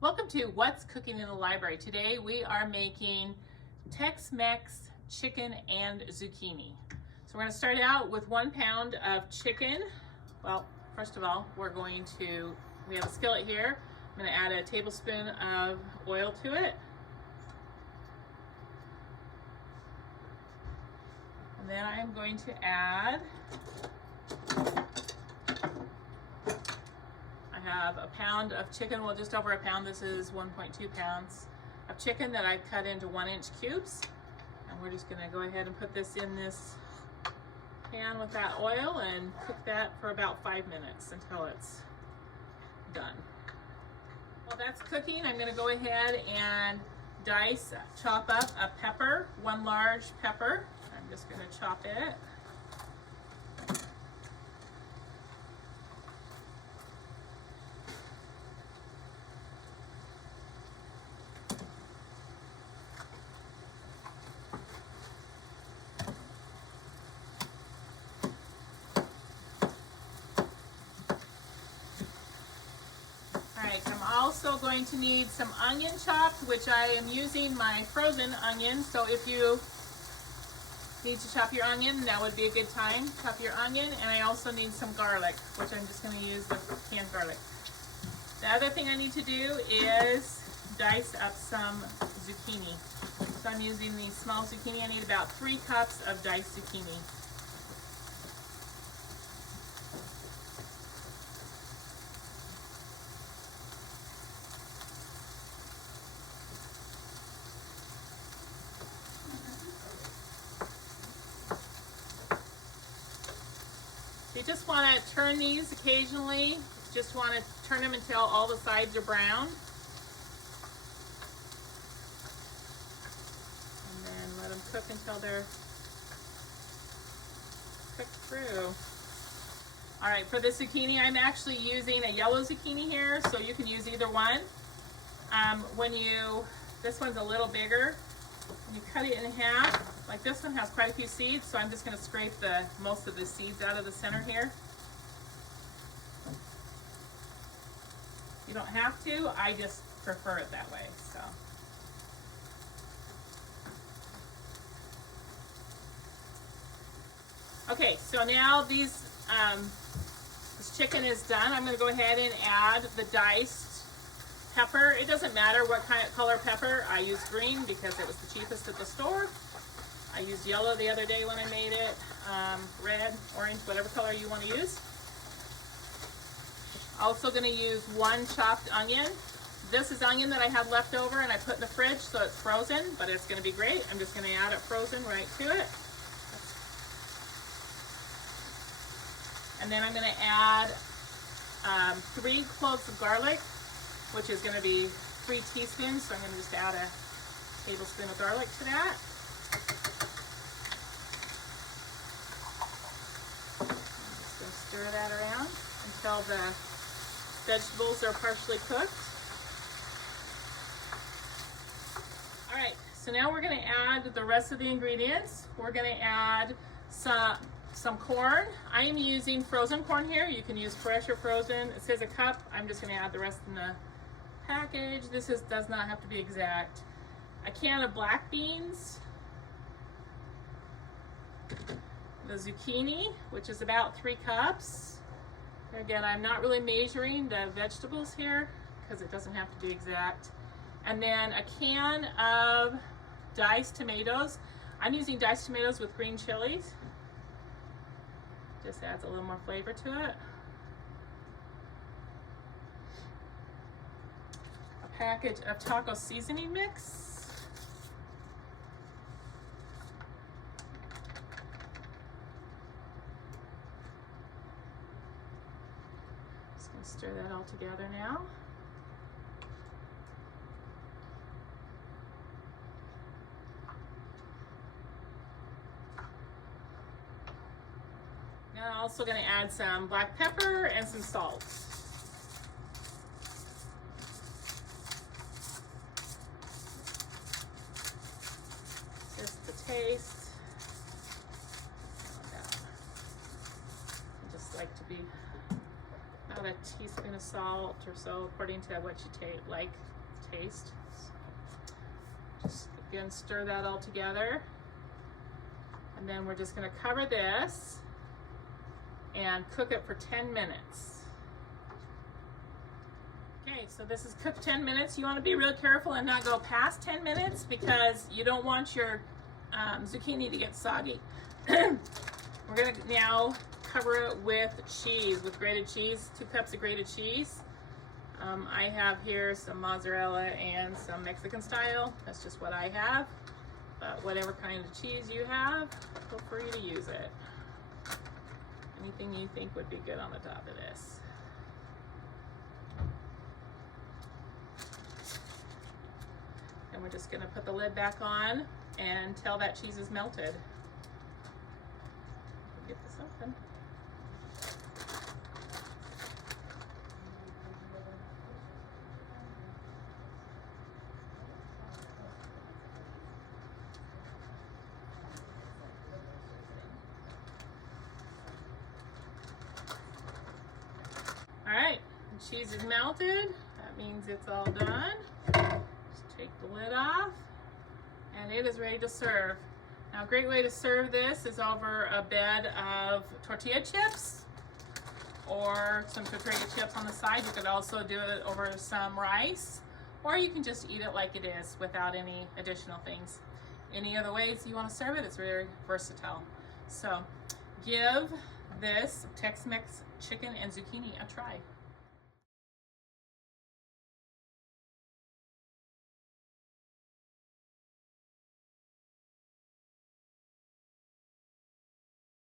Welcome to What's Cooking in the Library. Today we are making Tex-Mex chicken and zucchini. So we're going to start out with 1 pound of chicken. Well, first of all, we have a skillet here. I'm going to add a tablespoon of oil to it. And then I'm going to add, I have a pound of chicken, well just over a pound, this is 1.2 pounds of chicken that I've cut into 1-inch cubes. And we're just gonna go ahead and put this in this pan with that oil and cook that for about 5 minutes until it's done. While that's cooking, I'm gonna go ahead and chop up a pepper, 1 large pepper. I'm just gonna chop it. I'm also going to need some onion chopped, which I am using my frozen onion. So if you need to chop your onion, that would be a good time. Chop your onion, and I also need some garlic, which I'm just going to use the canned garlic. The other thing I need to do is dice up some zucchini. So I'm using these small zucchini. I need about 3 cups of diced zucchini. You just want to turn these occasionally. Just want to turn them until all the sides are brown. And then let them cook until they're cooked through. All right, for the zucchini, I'm actually using a yellow zucchini here, so you can use either one. This one's a little bigger. When you cut it in half, like this one has quite a few seeds, so I'm just going to scrape most of the seeds out of the center here. You don't have to, I just prefer it that way. So. Okay, so now this chicken is done. I'm going to go ahead and add the diced pepper. It doesn't matter what kind of color pepper. I used green because it was the cheapest at the store. I used yellow the other day when I made it, red, orange, whatever color you want to use. Also going to use 1 chopped onion. This is onion that I had left over and I put in the fridge, so it's frozen, but it's going to be great. I'm just going to add it frozen right to it. And then I'm going to add 3 cloves of garlic, which is going to be 3 teaspoons. So I'm going to just add a tablespoon of garlic to that. I'm just going to stir that around until the vegetables are partially cooked. All right, so now we're going to add the rest of the ingredients. We're going to add some corn. I am using frozen corn here. You can use fresh or frozen. It says a cup. I'm just going to add the rest in the package. This does not have to be exact. A can of black beans. The zucchini, which is about 3 cups. Again, I'm not really measuring the vegetables here because it doesn't have to be exact. And then a can of diced tomatoes. I'm using diced tomatoes with green chilies. Just adds a little more flavor to it. A package of taco seasoning mix. Just going to stir that all together now. Now I'm also going to add some black pepper and some salt. Just the taste. I just like to be about about a teaspoon of salt or so, according to what you taste. So just again, stir that all together. And then we're just gonna cover this and cook it for 10 minutes. Okay, so this is cooked 10 minutes. You wanna be real careful and not go past 10 minutes because you don't want your zucchini to get soggy. We're gonna now cover it with cheese, with grated cheese, 2 cups of grated cheese. I have here some mozzarella and some Mexican style. That's just what I have. But whatever kind of cheese you have, feel free to use it. Anything you think would be good on the top of this. And we're just gonna put the lid back on until that cheese is melted. Get this open. All right, the cheese is melted. That means it's all done. Just take the lid off and it is ready to serve. Now, a great way to serve this is over a bed of tortilla chips or some tortilla chips on the side. You could also do it over some rice, or you can just eat it like it is without any additional things. Any other ways you want to serve it, it's very versatile. So give this Tex-Mex chicken and zucchini a try.